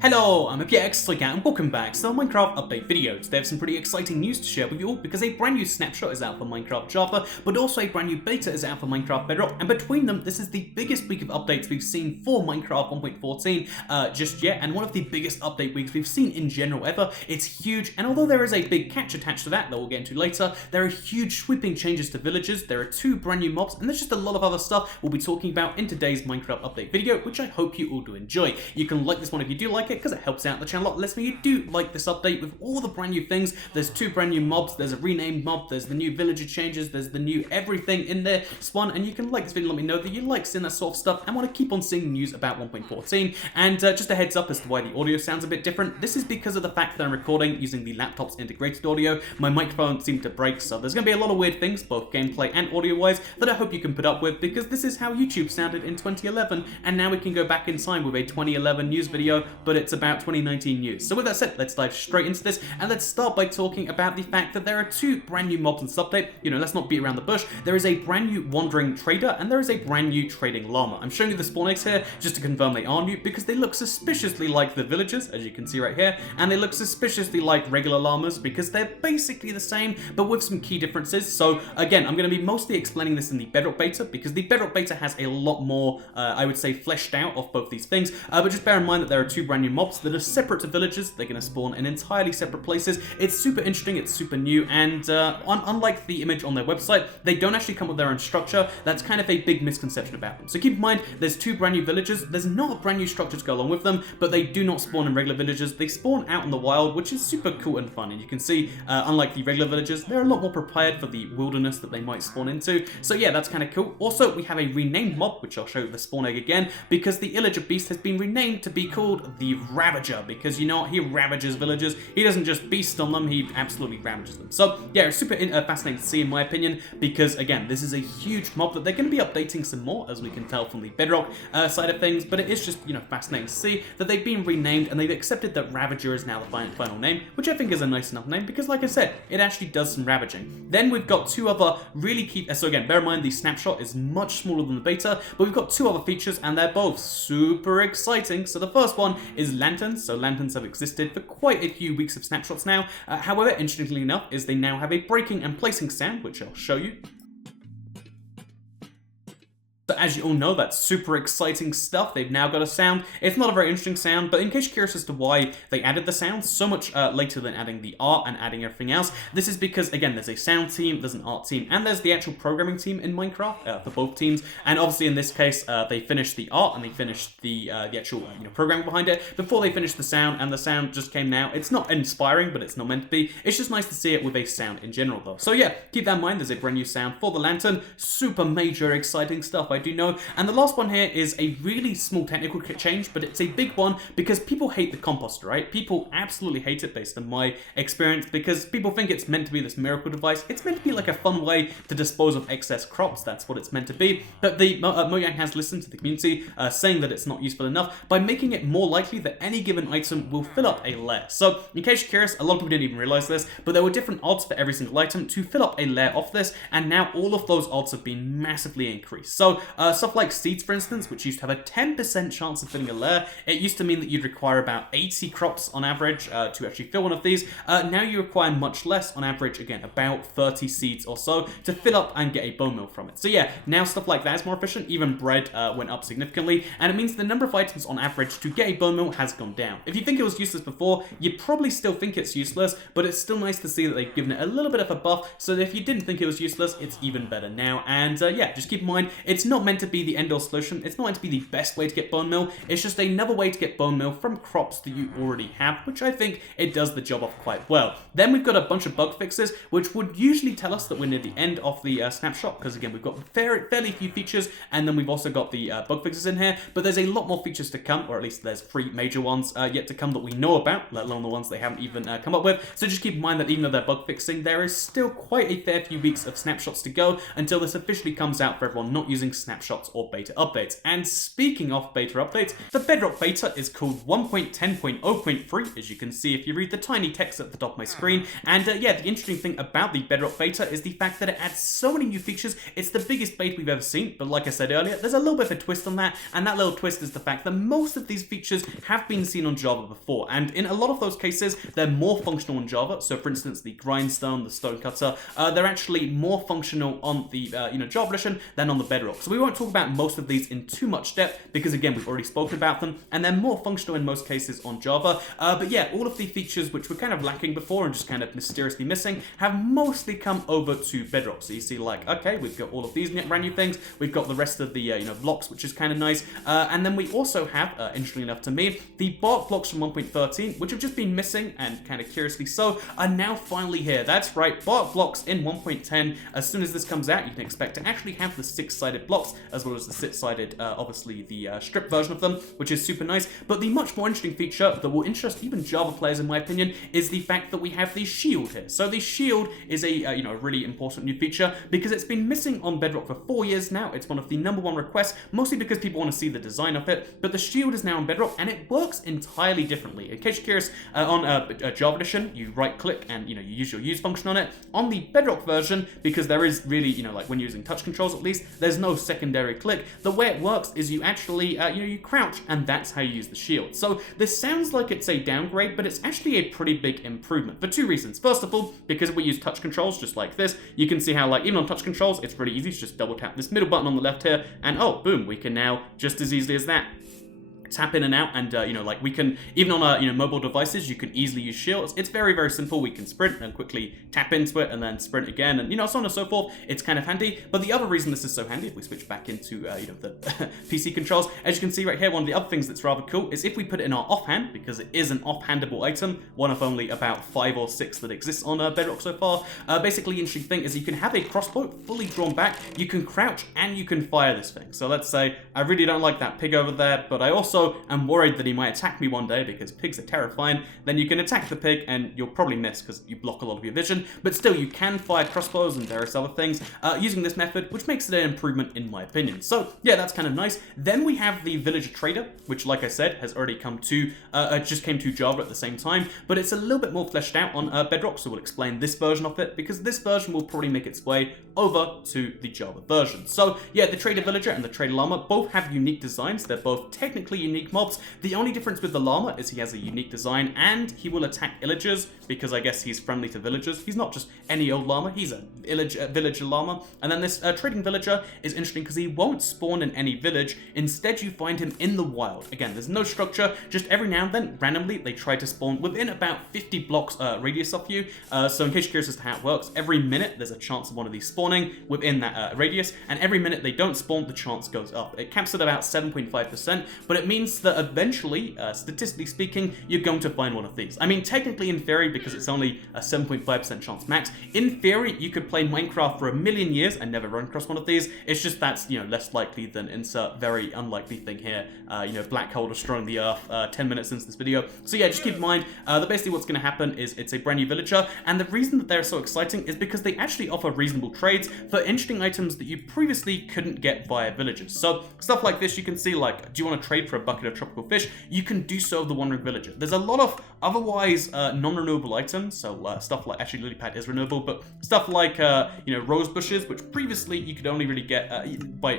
Hello, I'm Elgato and welcome back to the Minecraft update video. Today I have some pretty exciting news to share with you all because a brand new snapshot is out for Minecraft Java, but also a brand new beta is out for Minecraft Bedrock, and between them, this is the biggest week of updates we've seen for Minecraft 1.14 just yet, and one of the biggest update weeks we've seen in general ever. It's huge, and although there is a big catch attached to that we'll get into later, there are huge sweeping changes to villages, there are 2 brand new mobs, and there's just a lot of other stuff we'll be talking about in today's Minecraft update video, which I hope you all do enjoy. You can like this one if you do like it, because it helps out the channel a lot. Lets me you do like this update with all the brand new things. There's 2 brand new mobs, there's a renamed mob, there's the new villager changes, there's the new everything in there spawn, and you can like this video and let me know that you like seeing that sort of stuff and want to keep on seeing news about 1.14. And just a heads up as to why the audio sounds a bit different. This is because of the fact that I'm recording using the laptop's integrated audio. My microphone seemed to break, so there's going to be a lot of weird things, both gameplay and audio-wise, that I hope you can put up with, because this is how YouTube sounded in 2011, and now we can go back in time with a 2011 news video, but it's about 2019 news. So with that said, let's dive straight into this, and let's start by talking about the fact that there are 2 brand new mobs in this update. Let's not beat around the bush. There is a brand new wandering trader, and there is a brand new trading llama. I'm showing you the spawn eggs here just to confirm they are new, because they look suspiciously like the villagers, as you can see right here, and they look suspiciously like regular llamas, because they're basically the same, but with some key differences. So again, I'm going to be mostly explaining this in the Bedrock beta, because the Bedrock beta has a lot more, I would say, fleshed out of both these things, but just bear in mind that there are 2 brand new mobs that are separate to villagers. They're going to spawn in entirely separate places. It's super interesting, it's super new, and unlike the image on their website, they don't actually come with their own structure. That's kind of a big misconception about them. So keep in mind, there's 2 brand new villagers. There's not a brand new structure to go along with them, but they do not spawn in regular villages. They spawn out in the wild, which is super cool and fun. And you can see, unlike the regular villagers, they're a lot more prepared for the wilderness that they might spawn into. So yeah, that's kind of cool. Also, we have a renamed mob, which I'll show you the spawn egg again, because the Illager beast has been renamed to be called the Ravager, because you know what? He ravages villagers. He doesn't just beast on them, he absolutely ravages them. So yeah, it's super fascinating to see, in my opinion, because again, this is a huge mob that they're going to be updating some more, as we can tell from the Bedrock side of things, but it is just, fascinating to see that they've been renamed and they've accepted that Ravager is now the final name, which I think is a nice enough name, because like I said, it actually does some ravaging. Then we've got 2 other really key, so again, bear in mind the snapshot is much smaller than the beta, but we've got 2 other features and they're both super exciting. So the first one is lanterns. So lanterns have existed for quite a few weeks of snapshots now. However, interestingly enough, is they now have a breaking and placing sound, which I'll show you. So as you all know, that's super exciting stuff. They've now got a sound. It's not a very interesting sound, but in case you're curious as to why they added the sound so much later than adding the art and adding everything else, this is because, again, there's a sound team, there's an art team, and there's the actual programming team in Minecraft for both teams. And obviously in this case, they finished the art and they finished the actual programming behind it before they finished the sound, and the sound just came now. It's not inspiring, but it's not meant to be. It's just nice to see it with a sound in general, though. So yeah, keep that in mind. There's a brand new sound for the lantern. Super major exciting stuff, I do know. And the last one here is a really small technical change, but it's a big one because people hate the composter, right? People absolutely hate it based on my experience, because people think it's meant to be this miracle device. It's meant to be like a fun way to dispose of excess crops. That's what it's meant to be. But the Mojang has listened to the community, saying that it's not useful enough by making it more likely that any given item will fill up a layer. So in case you're curious, a lot of people didn't even realize this, but there were different odds for every single item to fill up a layer of this, and now all of those odds have been massively increased. So stuff like seeds, for instance, which used to have a 10% chance of filling a layer, it used to mean that you'd require about 80 crops on average to actually fill one of these. Now you require much less, on average, again, about 30 seeds or so to fill up and get a bone meal from it. So yeah, now stuff like that is more efficient. Even bread went up significantly, and it means the number of items on average to get a bone meal has gone down. If you think it was useless before, you probably still think it's useless, but it's still nice to see that they've given it a little bit of a buff, so that if you didn't think it was useless, it's even better now. And yeah, just keep in mind, it's not meant to be the end-all solution. It's not meant to be the best way to get bone meal. It's just another way to get bone meal from crops that you already have, which I think it does the job of quite well. Then we've got a bunch of bug fixes, which would usually tell us that we're near the end of the snapshot, because again, we've got fairly few features, and then we've also got the bug fixes in here, but there's a lot more features to come, or at least there's 3 major ones yet to come that we know about, let alone the ones they haven't even come up with. So just keep in mind that even though they're bug fixing, there is still quite a fair few weeks of snapshots to go until this officially comes out for everyone not using Snap snapshots or beta updates. And speaking of beta updates, the Bedrock beta is called 1.10.0.3, as you can see if you read the tiny text at the top of my screen. And yeah, the interesting thing about the Bedrock beta is the fact that it adds so many new features. It's the biggest beta we've ever seen, but like I said earlier, there's a little bit of a twist on that, and that little twist is the fact that most of these features have been seen on Java before, and in a lot of those cases, they're more functional on Java. So for instance, the grindstone, the stonecutter, they're actually more functional on the Java edition than on the Bedrock. So we won't talk about most of these in too much depth because again, we've already spoken about them, and they're more functional in most cases on Java. But yeah, all of the features which were kind of lacking before and just kind of mysteriously missing have mostly come over to Bedrock. So you see, like, okay, we've got all of these brand new things. We've got the rest of the blocks, which is kind of nice, and then we also have, interestingly enough to me, the bark blocks from 1.13, which have just been missing and kind of curiously so, are now finally here. That's right, bark blocks in 1.10. As soon as this comes out, you can expect to actually have the 6-sided blocks, as well as the 6-sided, obviously the strip version of them, which is super nice. But the much more interesting feature that will interest even Java players, in my opinion, is the fact that we have the shield here. So the shield is a really important new feature because it's been missing on Bedrock for 4 years now. It's one of the #1 requests, mostly because people want to see the design of it. But the shield is now on Bedrock, and it works entirely differently. In case you're curious, on Java edition, you right-click and you use your use function on it. On the Bedrock version, because there is really like when you're using touch controls at least, there's no secondary click. The way it works is you actually you crouch, and that's how you use the shield. So this sounds like it's a downgrade, but it's actually a pretty big improvement for 2 reasons. First of all, because we use touch controls just like this, you can see how like even on touch controls, it's really easy to just double tap this middle button on the left here, and oh, boom, we can now just as easily as that tap in and out, and like we can even on mobile devices, you can easily use shields. It's very, very simple. We can sprint and quickly tap into it and then sprint again, and so on and so forth. It's kind of handy. But the other reason this is so handy, if we switch back into the PC controls, as you can see right here, one of the other things that's rather cool is if we put it in our offhand, because it is an offhandable item, one of only about 5 or 6 that exists on Bedrock so far. Basically, the interesting thing is you can have a crossbow fully drawn back, you can crouch, and you can fire this thing. So let's say I really don't like that pig over there, but I also am worried that he might attack me one day because pigs are terrifying. Then you can attack the pig and you'll probably miss because you block a lot of your vision, but still you can fire crossbows and various other things using this method, which makes it an improvement in my opinion. So yeah, that's kind of nice. Then we have the villager trader, which like I said has already come to just came to Java at the same time, but it's a little bit more fleshed out on Bedrock, so we'll explain this version of it because this version will probably make its way over to the Java version. So yeah, the trader villager and the trader llama both have unique designs. They're both technically unique mobs. The only difference with the llama is he has a unique design and he will attack villagers because I guess he's friendly to villagers. He's not just any old llama, he's a villager llama. And then this trading villager is interesting because he won't spawn in any village. Instead, you find him in the wild. Again, there's no structure, just every now and then, randomly, they try to spawn within about 50 blocks radius of you. So in case you're curious as to how it works, every minute there's a chance of one of these spawning within that radius, and every minute they don't spawn, the chance goes up. It caps at about 7.5%, but it means that eventually, statistically speaking, you're going to find one of these. I mean, technically in theory, because it's only a 7.5% chance max, in theory, you could play Minecraft for 1,000,000 years and never run across one of these. It's just that's, less likely than insert very unlikely thing here, black hole destroying the Earth 10 minutes into this video. So yeah, just keep in mind that basically what's going to happen is it's a brand new villager, and the reason that they're so exciting is because they actually offer reasonable trades for interesting items that you previously couldn't get via villagers. So stuff like this, you can see like, do you want to trade for a bucket of tropical fish? You can do so of the Wandering Villager. There's a lot of otherwise non-renewable items, so stuff like, actually lily pad is renewable, but stuff like rose bushes, which previously you could only really get by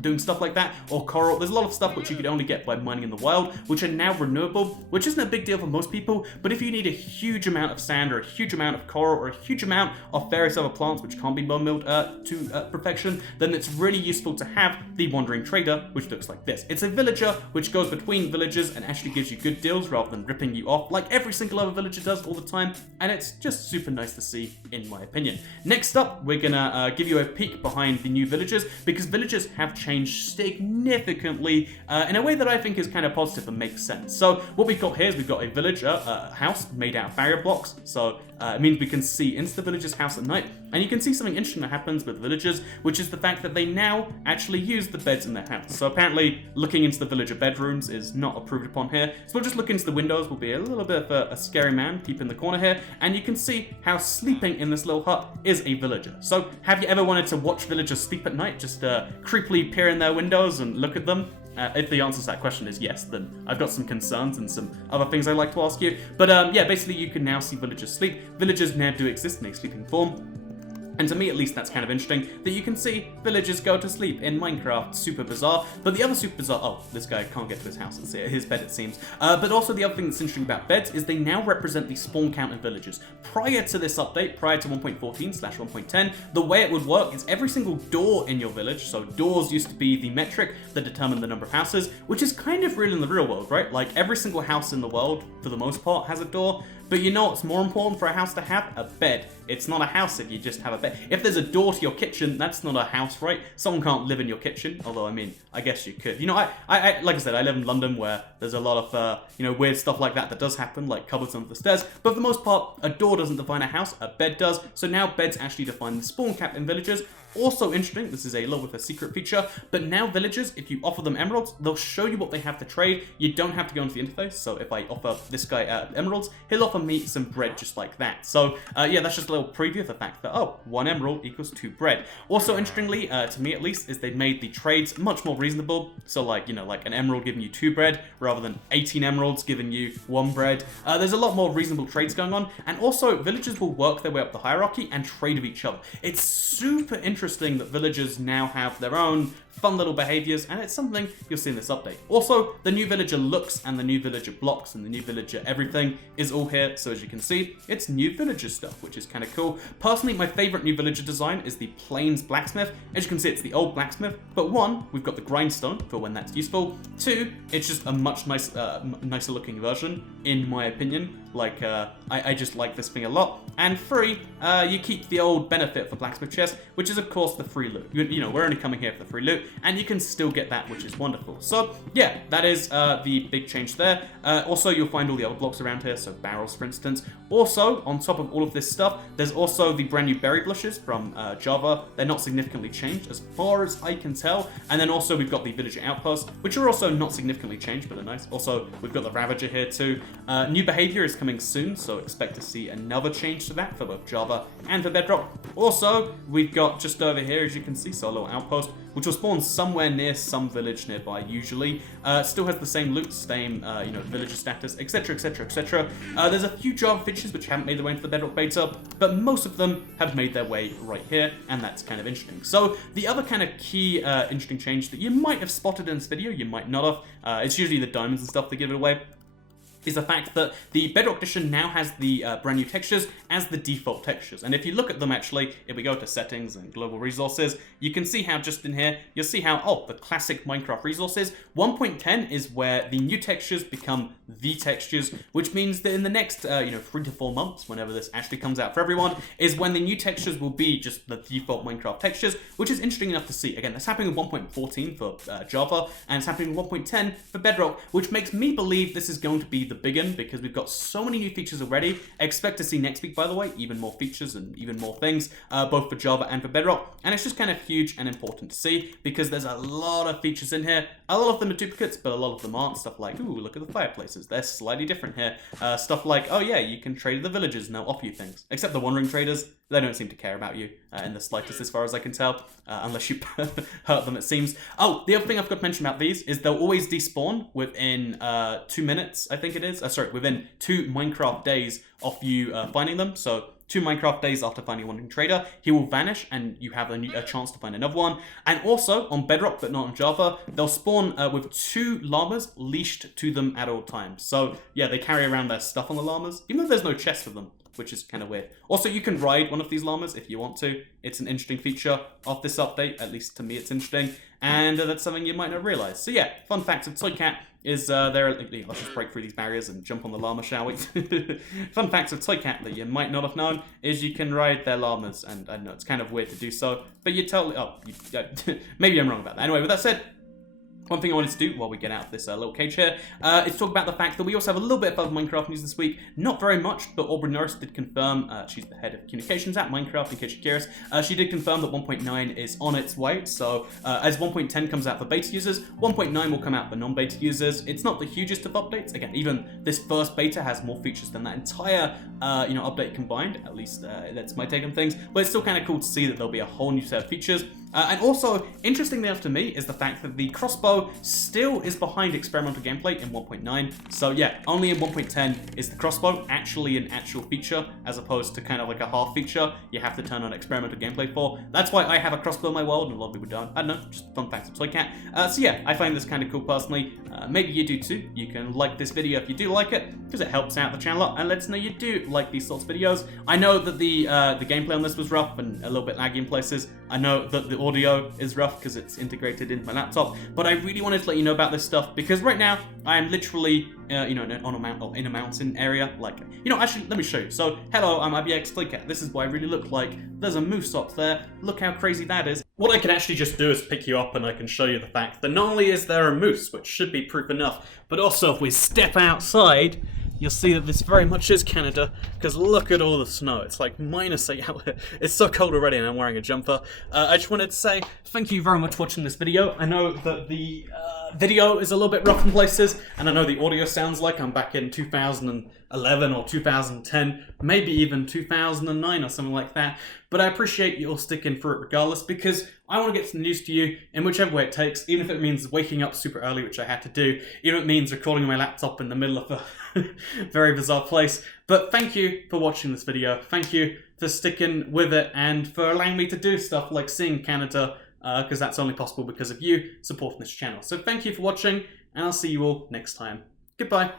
doing stuff like that, or coral. There's a lot of stuff which you could only get by mining in the wild, which are now renewable, which isn't a big deal for most people, but if you need a huge amount of sand or a huge amount of coral or a huge amount of various other plants which can't be bone milled to perfection, then it's really useful to have the Wandering Trader, which looks like this. It's a villager which goes between villages and actually gives you good deals rather than ripping you off like every single other villager does all the time, and it's just super nice to see in my opinion. Next up, we're gonna give you a peek behind the new villagers, because villagers have changed significantly in a way that I think is kind of positive and makes sense. So what we've got here is we've got a villager house made out of barrier blocks. So It means we can see into the villager's house at night, and you can see something interesting that happens with villagers, which is the fact that they now actually use the beds in their house. So apparently, looking into the villager bedrooms is not approved upon here. So we'll just look into the windows. Will be a little bit of a scary man peep in the corner here, and you can see how sleeping in this little hut is a villager. So have you ever wanted to watch villagers sleep at night? Just creepily peer in their windows and look at them? If the answer to that question is yes, then I've got some concerns and some other things I'd like to ask you. But yeah, basically you can now see villagers sleep. Villagers now do exist in a sleeping form. And to me, at least, that's kind of interesting, that you can see villagers go to sleep in Minecraft. Super bizarre. But the other super bizarre... Oh, this guy can't get to his house. It's his bed, it seems. But also the other thing that's interesting about beds is they now represent the spawn count of villagers. Prior to this update, prior to 1.14/1.10, the way it would work is every single door in your village, so doors used to be the metric that determined the number of houses, which is kind of real in the real world, right? Like, every single house in the world, for the most part, has a door. But you know what's more important for a house to have? A bed. It's not a house if you just have a bed. If there's a door to your kitchen, that's not a house, right? Someone can't live in your kitchen, although, I mean, I guess you could. You know, I like I said, I live in London where there's a lot of, you know, weird stuff like that does happen, like cupboards under the stairs. But for the most part, a door doesn't define a house, a bed does. So now beds actually define the spawn cap in villagers. Also interesting, this is a little bit of a secret feature, but now villagers, if you offer them emeralds, they'll show you what they have to trade. You don't have to go into the interface, so if I offer this guy emeralds, he'll offer me some bread just like that. So yeah, that's just a little preview of the fact that, oh, 1 emerald equals 2 bread. Also interestingly, to me at least, is they've made the trades much more reasonable. So like, you know, like an emerald giving you 2 bread, rather than 18 emeralds giving you 1 bread. There's a lot more reasonable trades going on, and also villagers will work their way up the hierarchy and trade with each other. It's super interesting that villagers now have their own fun little behaviors, and it's something you'll see in this update. Also, the new villager looks and the new villager blocks and the new villager everything is all here, so as you can see, it's new villager stuff, which is kind of cool. Personally, my favorite new villager design is the Plains Blacksmith. As you can see, it's the old blacksmith, but 1, we've got the grindstone for when that's useful. 2, it's just a much nicer looking version, in my opinion. Like, I just like this thing a lot. And 3, you keep the old benefit for blacksmith chest, which is of course the free loot. You know, we're only coming here for the free loot, and you can still get that, which is wonderful. So yeah, that is the big change there. Also, you'll find all the other blocks around here, so barrels, for instance. Also, on top of all of this stuff, there's also the brand new berry bushes from Java. They're not significantly changed, as far as I can tell. And then also, we've got the villager outposts, which are also not significantly changed, but are nice. Also, we've got the Ravager here too. New behavior is coming soon, so expect to see another change to that for both Java and for Bedrock. Also, we've got just over here, as you can see, so a little outpost, which will spawn somewhere near some village nearby, usually. Still has the same loot, same, you know, villager status, etc, etc, etc. There's a few Java features which haven't made their way into the Bedrock beta, but most of them have made their way right here, and that's kind of interesting. So, the other kind of key interesting change that you might have spotted in this video, you might not have, it's usually the diamonds and stuff that give it away, is the fact that the Bedrock Edition now has the brand new textures as the default textures. And if you look at them actually, if we go to settings and global resources, you can see how just in here, you'll see how, oh, the classic Minecraft resources, 1.10 is where the new textures become the textures, which means that in the next, you know, 3 to 4 months, whenever this actually comes out for everyone, is when the new textures will be just the default Minecraft textures, which is interesting enough to see. Again, that's happening with 1.14 for Java, and it's happening with 1.10 for Bedrock, which makes me believe this is going to be the big one, because we've got so many new features already. Expect to see next week, by the way, even more features and even more things, both for Java and for Bedrock, and it's just kind of huge and important to see, because there's a lot of features in here. A lot of them are duplicates, but a lot of them aren't. Stuff like, ooh, look at the fireplaces, they're slightly different here. Stuff like, oh yeah, you can trade the villagers and they'll offer you things. Except the wandering traders, they don't seem to care about you in the slightest, as far as I can tell, unless you hurt them, it seems. Oh, the other thing I've got to mention about these is they'll always despawn within 2 minutes, I think it is. Sorry, within 2 Minecraft days of you finding them. So 2 Minecraft days after finding a wandering trader, he will vanish and you have a chance to find another one. And also on Bedrock, but not on Java, they'll spawn with 2 llamas leashed to them at all times. So yeah, they carry around their stuff on the llamas, even though there's no chest for them, which is kind of weird. Also, you can ride one of these llamas if you want to. It's an interesting feature of this update, at least to me it's interesting, and that's something you might not realize. So yeah, fun fact of Toycat is let's just break through these barriers and jump on the llama, shall we? Fun facts of Toycat that you might not have known is you can ride their llamas, and I know it's kind of weird to do so, but you totally, maybe I'm wrong about that. Anyway, with that said, One thing I wanted to do while we get out of this little cage here is talk about the fact that we also have a little bit of other Minecraft news this week. Not very much, but Aubrey Norris did confirm, she's the head of communications at Minecraft, in case you're curious. She did confirm that 1.9 is on its way, so as 1.10 comes out for beta users, 1.9 will come out for non-beta users. It's not the hugest of updates. Again, even this first beta has more features than that entire update combined, at least that's my take on things, but it's still kind of cool to see that there'll be a whole new set of features. And also, interestingly enough to me, is the fact that the crossbow still is behind experimental gameplay in 1.9. So yeah, only in 1.10 is the crossbow actually an actual feature, as opposed to kind of like a half feature you have to turn on experimental gameplay for. That's why I have a crossbow in my world, and a lot of people don't. I don't know, just fun fact of Toy Cat. So yeah, I find this kind of cool personally. Maybe you do too. You can like this video if you do like it, because it helps out the channel a lot, and lets us know you do like these sorts of videos. I know that the gameplay on this was rough and a little bit laggy in places. I know that the audio is rough because it's integrated into my laptop, but I really wanted to let you know about this stuff because right now I am literally, in a mountain area. Like, actually, let me show you. So, hello, I'm IBX Toy Cat. This is what I really look like. There's a moose up there. Look how crazy that is. What I can actually just do is pick you up and I can show you the fact that not only is there a moose, which should be proof enough, but also if we step outside, you'll see that this very much is Canada, because look at all the snow. It's like -8 out here. It's so cold already and I'm wearing a jumper. I just wanted to say thank you very much for watching this video. I know that the video is a little bit rough in places, and I know the audio sounds like I'm back in 2011 or 2010, maybe even 2009 or something like that, but I appreciate you all sticking through it regardless, because I want to get some news to you in whichever way it takes, even if it means waking up super early, which I had to do, even if it means recording my laptop in the middle of a very bizarre place. But thank you for watching this video, thank you for sticking with it, and for allowing me to do stuff like seeing Canada, because that's only possible because of you supporting this channel. So thank you for watching, and I'll see you all next time. Goodbye.